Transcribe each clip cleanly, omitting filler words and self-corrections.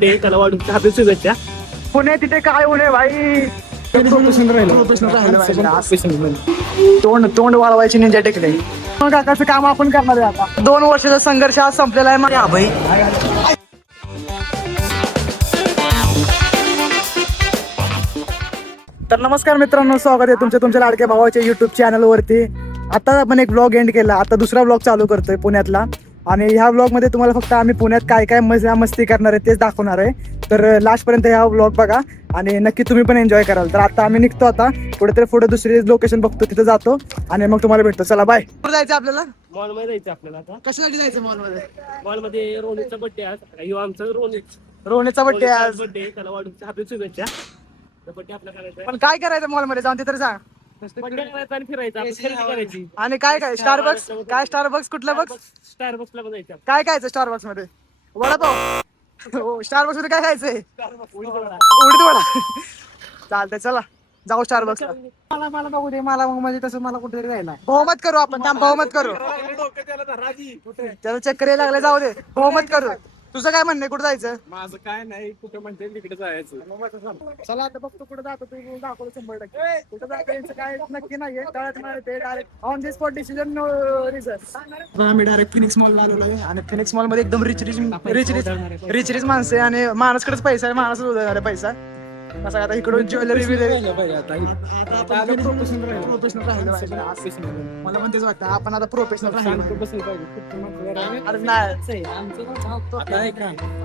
त्याला वाढून हार्दिक शुभेच्छा. पुणे तिथे काय होणे भाई. तोंड वाळवायची निंजा टेकले. काकाचं काम आपण करणार आहे आता. 2 वर्षाचा संघर्ष आज संपलेला आहे माझ्या भाई. तर नमस्कार मित्रांनो, स्वागत आहे तुमच्या लाडक्या भावाच्या युट्यूब चॅनलवरती. आता आपण एक ब्लॉग एंड केला, आता दुसरा ब्लॉग चालू करतोय पुण्यातला. आणि ह्या ब्लॉगमध्ये तुम्हाला फक्त आम्ही पुण्यात काय काय मस्ती करणार आहे तेच दाखवणार आहे. तर लास्टपर्यंत ह्या ब्लॉग बघा आणि नक्की तुम्ही पण एन्जॉय कराल. तर आता आम्ही निघतो, आता पुढे दुसरी लोकेशन बघतो, तिथे जातो आणि मग तुम्हाला भेटतो. चला बाय. कुठे जायचं आपल्याला? मॉलमध्ये जायचं आपल्याला. आता कशासाठी जायचं मॉलमध्ये? मॉलमध्ये रोनीचा बड्डे आज. आमचा रोहनेचा बड्डे आज. बड्डे त्याला वाढून हार्दिक शुभेच्छा. बड्डे आपला करायचा पण काय करायचं मॉलमध्ये जाऊन ते तर सांग. बड्डे करायचा आणि फिरायचा, खरेदी करायची. आणि काय स्टारबक्स? काय स्टारबक्स? कुठलं बक्स? स्टारबक्सला पण जायचं. काय खायचं स्टारबक्स मध्ये? वडापाव. हो, स्टारबक्स मध्ये काय खायचंय? उडीद वडा. चालतंय, चला जाऊ स्टारबक्सला. मला बघू दे, मला म्हणजे तसं मला कुठेतरी राहिला. बहुमत करू आपण, बहुमत करू. त्याला चक्कर यायला लागले, जाऊ दे, बहुमत करू. तुझं काय म्हणणं, कुठं जायचं? माझं काय नाही, कुठे म्हणते तिकडे जायचं. चला आता बघतो कुठं जातो, तू दाखवलं 100%. कुठं जायचं काय नक्की नाहीये. Direct on the spot decision, no result. आम्ही डायरेक्ट फिनिक्स मॉलला आलेलो आहे आणि फिनिक्स मॉल मध्ये एकदम रिच माणसं आहे आणि माणसाकडेच पैसा आहे, माणसच उधळणार आहे पैसा. असं आता इकडून ज्वेलरी प्रोफेशनल राहिलं पाहिजे. मला पण तेच वाटतं, आपण आता प्रोफेशनल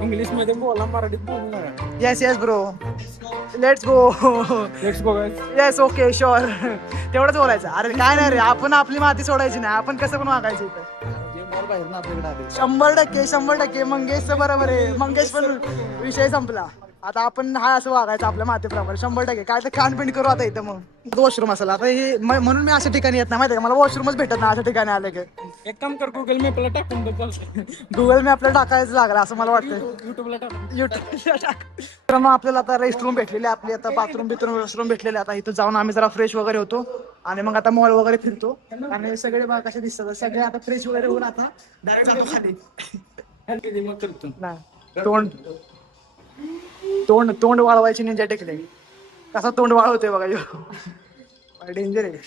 इंग्लिश मध्ये बोला, मराठीत बोलू. Yes bro, let's go. Yes, okay, sure. तेवढंच बोलायचं. अरे काय नाही रे, आपण आपली माती सोडायची नाही, आपण कसं पण वागायचं इथं. 100% मंगेशचं बरोबर आहे. मंगेश पण विषय संपला. आता आपण हा असं वागायचं आपल्या मातेप्रमाणे 100%. काय तर खानपिंड करू आता इथं. मग वॉशरूम असेल आता हे, म्हणून मी अशा ठिकाणी येत नाही, माहिती का. मला वॉशरूमच भेटत नाही अशा ठिकाणी आले की. एक काम कर, गुगल मॅपला टाकून बघ. गुगल मॅपला टाकायचं लागलं असं मला वाटतं. युट्यूबला टाक. मित्रांनो, आपल्याला आता रेस्टरूम भेटलेली, आपली आता बाथरूम रेस्टरूम भेटलेले. आता इथं जाऊन आम्ही जरा फ्रेश वगैरे होतो आणि मग आता मॉल वगैरे फिरतो. आणि सगळे बघा कसे दिसतात, सगळे आता फ्रेश वगैरे होऊन आता डायरेक्ट जातो खाली. मग करतो तोंड वाळवायची निंजा टेकले. कसा तोंड वाळवतोय बघा, डेंजर आहे.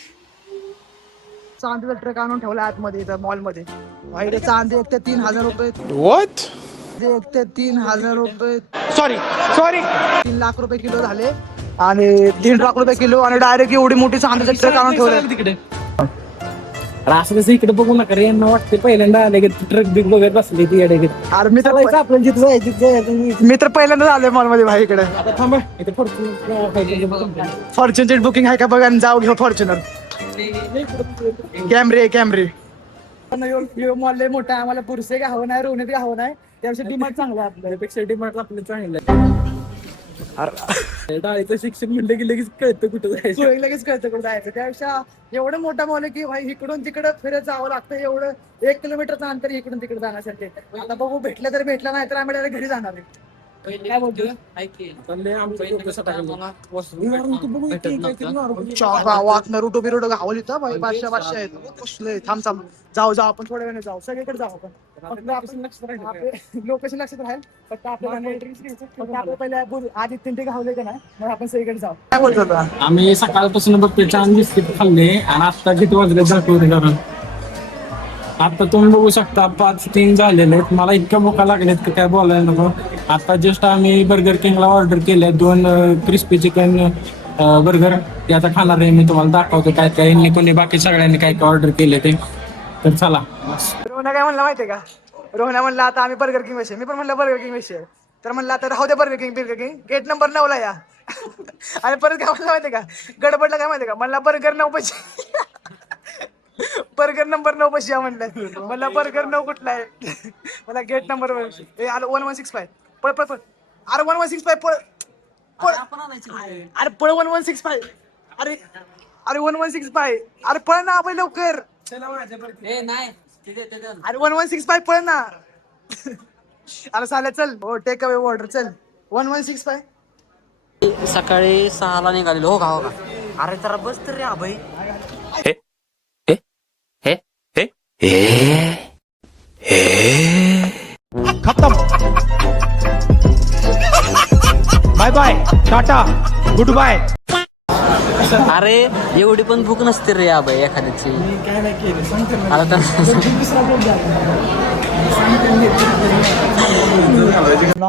चांदीचा ट्रक आणून ठेवला आतमध्ये इथं मॉलमध्ये. भाई चांदी 1 ते 3,000 रुपये. व्हॉट? 1 ते 3,000 रुपये. सॉरी 3 लाख रुपये किलो झाले आणि 3 लाख रुपये किलो आणि डायरेक्ट एवढी मोठी चांदीचा ट्रक आणून ठेवला तिकडे. असं कसं इकडे बघू नका रे, यांना वाटते पहिल्यांदा आले की ट्रक बिग बघत बसले ती अडे. अरे मी तर आपण जिथं जायचं. मी तर पहिल्यांदाच आलोय मॉलमध्ये भाई इकडे. आता थांबा, इथे फॉर्च्युनरची बुकिंग आहे का बघा आणि जाऊ घेऊ फॉर्च्युनर. कॅमरे मॉल मोठा आहे, आम्हाला पुरसे का हवं नाही, रोहनेत हवं नाही. त्यापेक्षा डिमांड चांगला आहे आपल्यापेक्षा. डिमांड आपलं चांगलं. डाळीचं शिक्षण म्हणलं की लगेच कळतं कुठं जायचं, लगेच कळतं कुठं जायचं. त्यापेक्षा एवढं मोठा मॉल आहे की भाई इकडून तिकडं फिरत जावं लागतं. एवढं 1 किलोमीटरचं अंतर इकडून तिकडे जाण्यासाठी. आता बघू, भेटलं तर भेटलं, नाही तर आम्ही डायरेक्ट घरी जाणार आहे. काय बोलतो? रुटो बिरोटो गावली तर भाई 500 आहेत. थांब जाऊ आपण थोड्या वेळाने जाऊ, सगळीकडे जाऊ आपण. लोकेशन लक्षात राहील. फक्त आपल्याला पहिले आदित्य ते गावले का नाही, मग आपण सगळीकडे जाऊ. काय बोलतो? आम्ही सकाळपासून बघतो छान बिस्किट खाल्ले आणि आता किती वाजले दाखवते. कारण आता तुम्ही बघू शकता 5-3 झालेले आहेत. मला इतक्या भुका लागल्यात की काय बोलायला नको. आता जस्ट आम्ही बर्गर किंगला ऑर्डर केले 2 क्रिस्पी चिकन बर्गर. ते आता खाणार आहे, मी तुम्हाला दाखवतो काय काय कोणी बाकी सगळ्यांनी काय काय ऑर्डर केले ते. तर चला. रोहना काय म्हणलं माहितीये का? रोहना म्हणलं आता आम्ही बर्गर किंग विषय, मी पण म्हणलं बर्गर किंग विषय. तर म्हणलं आता राहू दे बर्गर किंग गेट नंबर 9 ला या. आणि परत काय म्हणलं माहितीये का, गडबडला काय माहितीये का, म्हणला बर्गर 9 पाशी. बर्गर नंबर 9 पाशी या म्हणलं. मला बर्गर 9 कुठला आहे? मला गेट नंबर 1165. पळ अरे 1165 पळ. अरे पळ 1165. अरे 1165. अरे पळ ना आपण लवकर. अरे 1165 पळ ना. अरे चालेल, चल टेक अवे ऑर्डर, चल 1165. सकाळी 6ला निघालेलो. हो का. अरे जरा बस तर रे अभय. खत्म. Bye bye tata goodbye. अरे एवढी पण भूक नसते रे या बाई एखाद्याची. मी काय नाही केलं सांगते ना. आता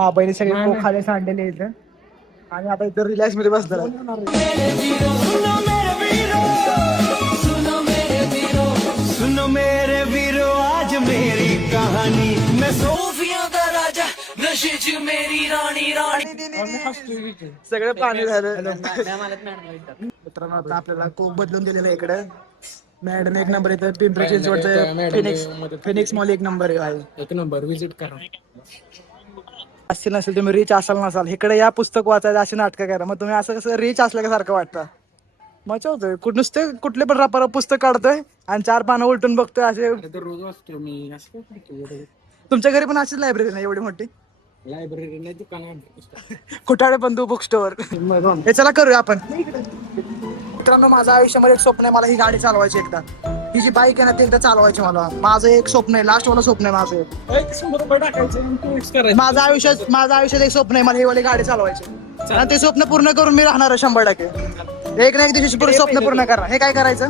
पहिले सगळे खाले सांडलेले इथं आणि आता इथं रिलॅक्स मध्ये बसतो. सुनो मेरे वीरो आज मेरी कहानी मैं सोफिया का राजा नशे मेरी रानी रानी. सगळं पाणी झालं. मित्रांनो आता आपल्याला कोक बदलून दिलेलं आहे इकडे. मॅडम एक नंबर येतं पिंपरी चिंचवडचं फिनिक्स मॉल एक नंबर आहे. एक नंबर विजिट करा. असतील नसेल तुम्ही रिच असाल नसाल इकडे या पुस्तक वाचायचं अशी नाटकं करा. मग तुम्ही असं कसं रिच असल्यासारखं वाटतं. मजा होतोय नुसते कुठले पण रापारा पुस्तक काढतोय आणि 4 पानं उलटून बघतोय असे. रोज वाचतो मी. असं काय करतो? तुमच्या घरी पण अशीच लायब्ररी नाही एवढी मोठी. लायब्ररी नाही दुकान. कुठाळे बंधू बुक स्टोअर. हे चला करूया आपण. मित्रांनो माझ्या आयुष्यामध्ये एक स्वप्न आहे मला ही गाडी चालवायची एकदा. ही जी बाईक आहे ना ती एकदा चालवायची मला. माझं एक स्वप्न आहे लास्ट वाला स्वप्न आहे माझं. 100 रुपये टाकायचे. माझ्या आयुष्यात एक स्वप्न आहे मला ही वाली गाडी चालवायची आणि ते स्वप्न पूर्ण करून मी राहणार 100%. एक ना एक दिवशी पूर्ण स्वप्न पूर्ण करा. हे काय करायचं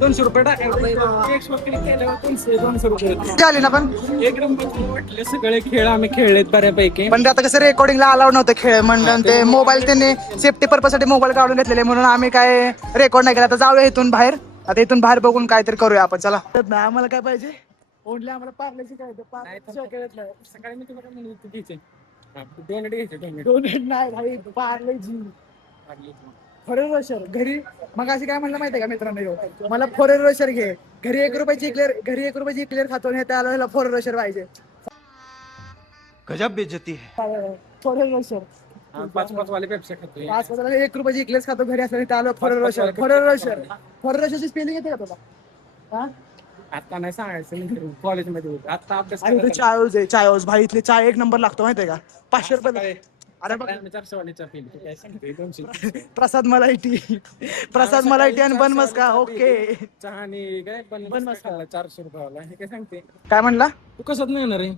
200 रुपये टाकायचे. एक्स्ट्रा क्लिक केल्यावर 200 रुपये. झाली ना पण एक नंबर वाटले. सगळे खेळ आम्ही खेळलेत बऱ्यापैकी. पण आता कसं रेकॉर्डिंगला अलाउड नव्हतं खेळ म्हणून ते मोबाईल त्यांनी सेफ्टी पर्पज साठी मोबाईल काढून घेतलेले म्हणून आम्ही काय रेकॉर्ड नाही केला. आता जाऊया इथून बाहेर. आता इथून बाहेर बघून काहीतरी करूया आपण. चला आम्हाला काय पाहिजे ओढले आम्हाला पार्लेची काय सकाळी मी तुला काय म्हणलं होतं घ्यायचे. डोनेट घ्यायचे. डोनेट नाही भाई पार्लेजी फॉरेन रोशर घरी. मग अशी काय म्हणलं माहितीये का मित्रांनो मला फॉरेन रोशर घे. घरी 1 रुपयाची क्लिअर खातो आणि त्याला फॉरेन रोशर पाहिजे. गजब बेइज्जती है. फॉरेन रोशर 5 वाले पेप्सी खातोय. 5 रुपयाला 1 रुपयाची इकलेच खातो घरी असताना त्याला फॉरेन रोशरची स्पेलिंग येते का तुला? हा आता नाही सांगायचं. कॉलेजमध्ये होतं आता अभ्यास आणि इथे चायोज भाई इथले चाय 1 नंबर लागतो माहितीये का. 500 रुपये. अरे बघ 400 वाले चहा पिली. काय सांगते 200. प्रसाद मलाई आणि बन मस्का. ओके चहा आणि काय बन मसाला 400 रुपयाला. हे काय सांगते. काय म्हणला तू कसं नाही येणार आहे?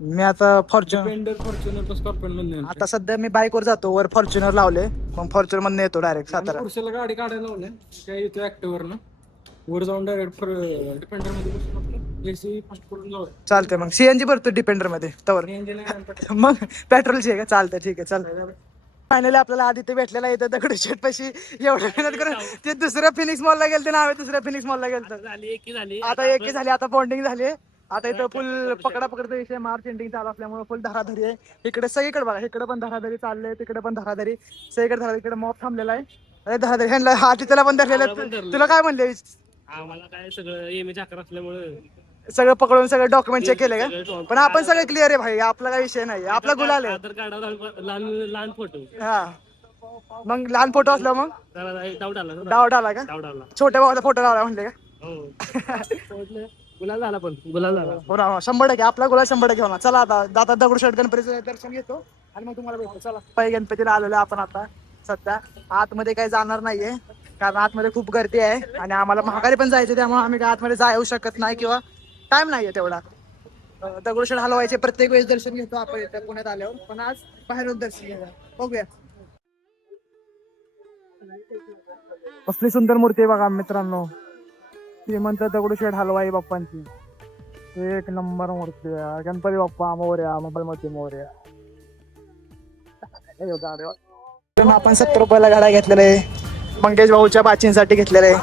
मी आता फॉर्च्युनर स्कॉर्पिओन मधून. आता सध्या मी बाईकवर जातो. वर फॉर्च्युनर लावले मग फॉर्च्युनर मधून येतो डायरेक्ट सातारा. पुरुषाला गाडी काढायला लावलं काय येतो ऍक्टिव्हवर ना. वर जाऊन डायरेक्ट डिपेंडर मध्ये बसून एसी फास्ट करून जाऊ. चालतंय मग सीएनजी भरतो डिपेंडर मध्ये तवर. मग पेट्रोलची आहे का? चालतंय ठीक आहे चालतंय. फायनली आपल्याला आधी ते भेटलेला इथं दगडूशेठ पाशी एवढं मेहनत करून ते दुसऱ्या फिनिक्स मॉलला गेलते ना. आम्ही दुसऱ्या फिनिक्स मॉलला गेलतो. आता एकी झाली आता बॉन्डिंग झाली. आता इथं फुल पकडापकडचा विषय मार्च एंडिंग चालू असल्यामुळे फुल धराधरी आहे. इकडे सगळीकडे बघा इकडे पण धराधरी चालले तिकडे पण धराधरी सगळीकडे धराधरी. इकडे मॉप थांबलेला आहे. अरे धराधरी ह्यांना हाती त्याला पण धरलेलं. तुला काय म्हणले? आम्हाला काय सगळं एमए झाकर असल्यामुळे सगळं पकडून सगळं डॉक्युमेंट चेक केले का? पण आपण सगळे क्लिअर आहे भाई. आपला काही विषय नाही. आपला गुलाल आहे. आधार कार्ड लहान फोटो हा मग लहान फोटो असला मग डाऊट आला डाऊट आला का? डाऊट आला छोट्या भावाला फोटो लावला म्हणले का? हो गुलाल झाला पण गुलाल झाला. हो ना 100% आपला गुलाल 100% होणार. चला आता दगडूशेठ गणपतीचं दर्शन घेतो आणि मग तुम्हाला भेटतो. चला पायी गणपतीला आलेलो आपण आता सध्या. आतमध्ये काही जाणार नाहीये कारण आतमध्ये खूप गर्दी आहे आणि आम्हाला महागारी पण जायचं त्यामुळे आम्ही काय आतमध्ये जाऊ शकत नाही किंवा टाइम नाहीये तेवढा. दगडूशेठ हलवायचे प्रत्येक वेळेस दर्शन घेतो आपण इथे पुण्यात आल्यावर. पण आज बाहेरून दर्शन घ्यायला बघूया. कसली सुंदर मूर्ती आहे बघा मित्रांनो. श्रीमंत दगडूशेठ हलवाई बाप्पांची 1 नंबर मूर्ती आहे. गणपती बाप्पा मोरया मंगलमूर्ती मोरया. आपण 70 रुपयाला गाड्या घेतलेला आहे. मंगेश भाऊच्या बाचींसाठी घेतलेले आहे.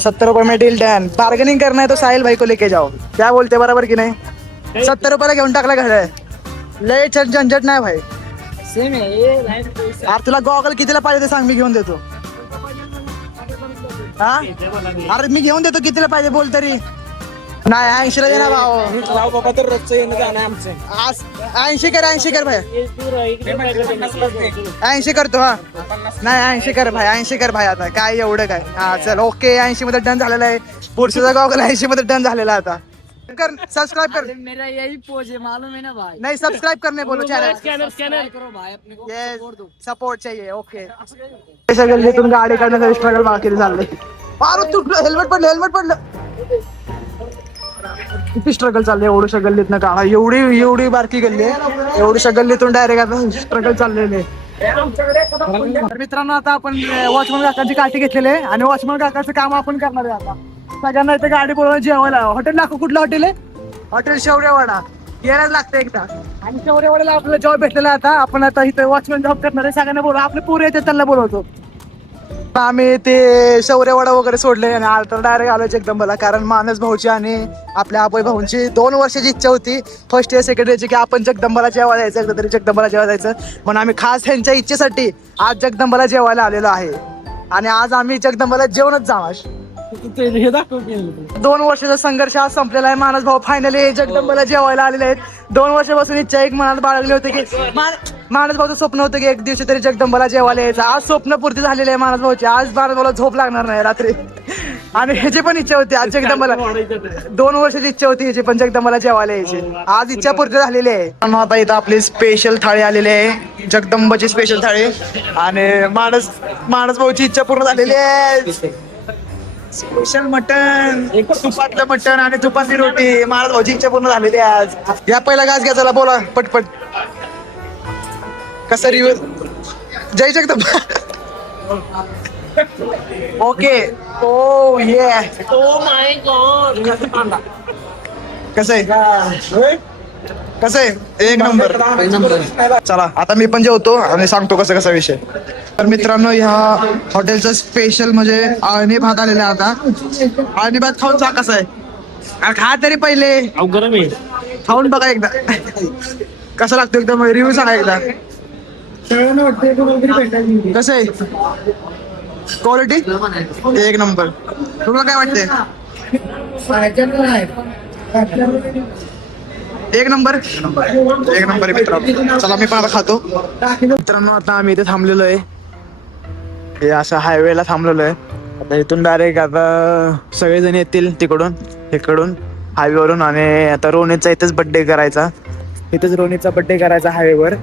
70 रुपये में डील डन. बार्गेनिंग करना है तो साहिल भाई को लेके जाओ. क्या बोलते बराबर की नाही? 70 रुपयाला घेऊन टाकला घड्याळ. लय झंझट नाही भाई. सेम आहे. अरे तुला गॉगल कितीला पाहिजे ते सांग मी घेऊन देतो. हा अरे मी घेऊन देतो. कितीला पाहिजे बोल तरी. नाही 80 ला दे ना भाऊ. राव बाबा तर रोजचं येणं जाणं आमचं. 80 कर भाई. 80 करतो. हा नाही 80 कर भाई. 80 कर भाई. आता काय एवढं काय. हा चल ओके 80 मध्ये डन झालेला आहे. पुढचा गॉगल 80 मध्ये डन झालेला आता. कर सबस्क्राइब कर. मेरा यही पोज है मालूम है ना भाई. नहीं सब्सक्राइब करने बोलो चैनल. स्कॅनर करो भाई अपने को ये सपोर्ट चाहिए. ओके गल्लीतून गाडी काढण्याचं स्ट्रगल बाकी चाललंय. अरे तू हेल्मेट पडलं. किती स्ट्रगल चाललंय एवढ्याशा गल्लीतनं काढा, एवढी बारकी गल्ली आहे, एवढ्याशा गल्लीतून डायरेक्ट आता स्ट्रगल चाललेले. तर मित्रांनो आता आपण वॉचमन काकांची काठी घेतलेली आहे आणि वॉचमन काकाचं काम आपण करणार आहे आता. सगळ्यांना इथे गाडी बोलवून जेवायला. हॉटेल दाखव, कुठलं हॉटेल आहे? हॉटेल शौर्यवाडा. यायलाच लागतं एकदा. आणि शौर्यवाड्याला आपल्याला जॉब भेटलेला आहे आता. आपण आता इथे वॉचमॅन जॉब करणार आहे. सगळ्यांना बोलवू, आपले पोरं येते त्यांना बोलवतो. आम्ही ते शौर्यवाडा वगैरे सोडले आणि आता डायरेक्ट आलो जगदंबाला, कारण मानस भाऊची आणि आपल्या अभय भाऊंची 2 वर्षाची इच्छा होती फर्स्ट इयर सेकंड इयरची की आपण जगदंबाला जेवायला जायचं, एकदा तरी जगदंबाला जेवायला जायचं. म्हणून आम्ही खास त्यांच्या इच्छेसाठी आज जगदंबाला जेवायला आलेलो आहे आणि आज आम्ही जगदंबाला जेवणच जाणार. हे दाखव की. 2 वर्षाचा संघर्ष आज संपलेला आहे. मानस भाऊ फायनली जगदंबाला जेवायला आलेले आहेत. 2 वर्षापासून इच्छा एक मनात बाळगली होती की मानस भाऊचं स्वप्न होतं की एक दिवशी तरी जगदंबाला जेवायला यायचं. आज स्वप्न पूर्ती झालेले आहे मानस भाऊची. आज मानस भाऊला झोप लागणार नाही रात्री. आणि ह्याची पण इच्छा होती आज जगदंबाला, 2 वर्षाची इच्छा होती ह्याची पण जगदंबाला जेवायला यायची. आज इच्छा पूर्ती झालेली आहे. आता इथं आपली स्पेशल थाळी आलेली आहे, जगदंबाची स्पेशल थाळी. आणि मानस भाऊची इच्छा पूर्ण झालेली आहे. स्पेशल मटन, तुपातलं मटन आणि तुपातली रोटी. महाराज भाऊची इच्छा पूर्ण झालेली आहे आज. या पहिला घास घ्या, चला बोला पटपट. कसं रिव्ह्यू? जय जगदंबा. ओके. ओ ये. Oh my God. कसं आहे? कसं आहे? एक नंबर. चला आता मी पण जेवतो आणि सांगतो कसं कसा विषय. तर मित्रांनो ह्या हॉटेलचं स्पेशल म्हणजे आळणी भात आलेला आहे आता. आळणी भात खाऊन जा कसा आहे. खा तरी पहिले, गरम आहे. खाऊन बघा एकदा कसं लागतं, एकदम रिव्ह्यू सांगा एकदा. कसं आहे क्वालिटी? एक नंबर. तुम्हाला काय वाटतंय? एक नंबर. एक नंबर आहे मित्रांनो. चला मी पण आता खातो. मित्रांनो आता आम्ही इथे थांबलेलो आहे, हे असं हायवेला थांबलेलो आहे. आता इथून डायरेक्ट आता सगळेजण येतील तिकडून इकडून हायवेवरून. आणि आता रोनीचा इथेच बड्डे करायचा, इथेच रोनीचा बड्डे करायचा हायवेवर.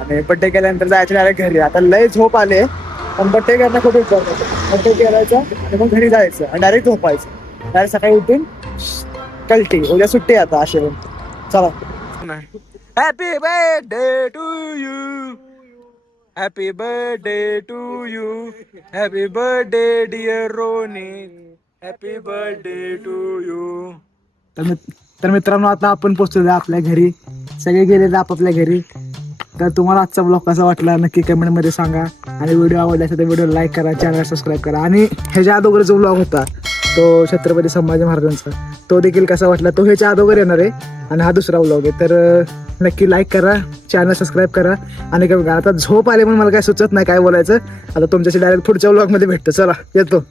आणि बड्डे केल्यानंतर जायचं डायरेक्ट घरी. आता लय झोप आले पण बड्डे करणं खूप इम्पॉर्टंट. बड्डे करायचा आणि मग घरी जायचं आणि डायरेक्ट झोपायचं. डायरेक्ट सकाळी उठून कल्टी. उद्या सुट्टी आता असे. चला. Happy birthday to you, happy birthday to you, happy birthday dear Ronnie, happy birthday to you. तर मित्रांनो आता आपण पोहोचलो आपल्या घरी. सगळे गेले आपापल्या घरी. तर तुम्हाला आजचा ब्लॉग कसा वाटला नक्की कमेंटमध्ये सांगा. आणि व्हिडिओ आवडला असेल तर व्हिडिओ लाईक करा, चॅनल सबस्क्राईब करा. आणि ह्याच्या अगोदर जो ब्लॉग होता तो छत्रपती संभाजी महाराजांचा, तो देखील कसा वाटला तो ह्याच्या अगोदर येणार आहे. आणि हा दुसरा ब्लॉग आहे. तर नक्की लाईक करा, चॅनल सबस्क्राईब करा आणि कमेंट करा. आता झोप आले म्हणून मला काय सुचत नाही काय बोलायचं. आता तुमच्याशी डायरेक्ट पुढच्या ब्लॉगमध्ये भेटतो. चला येतो.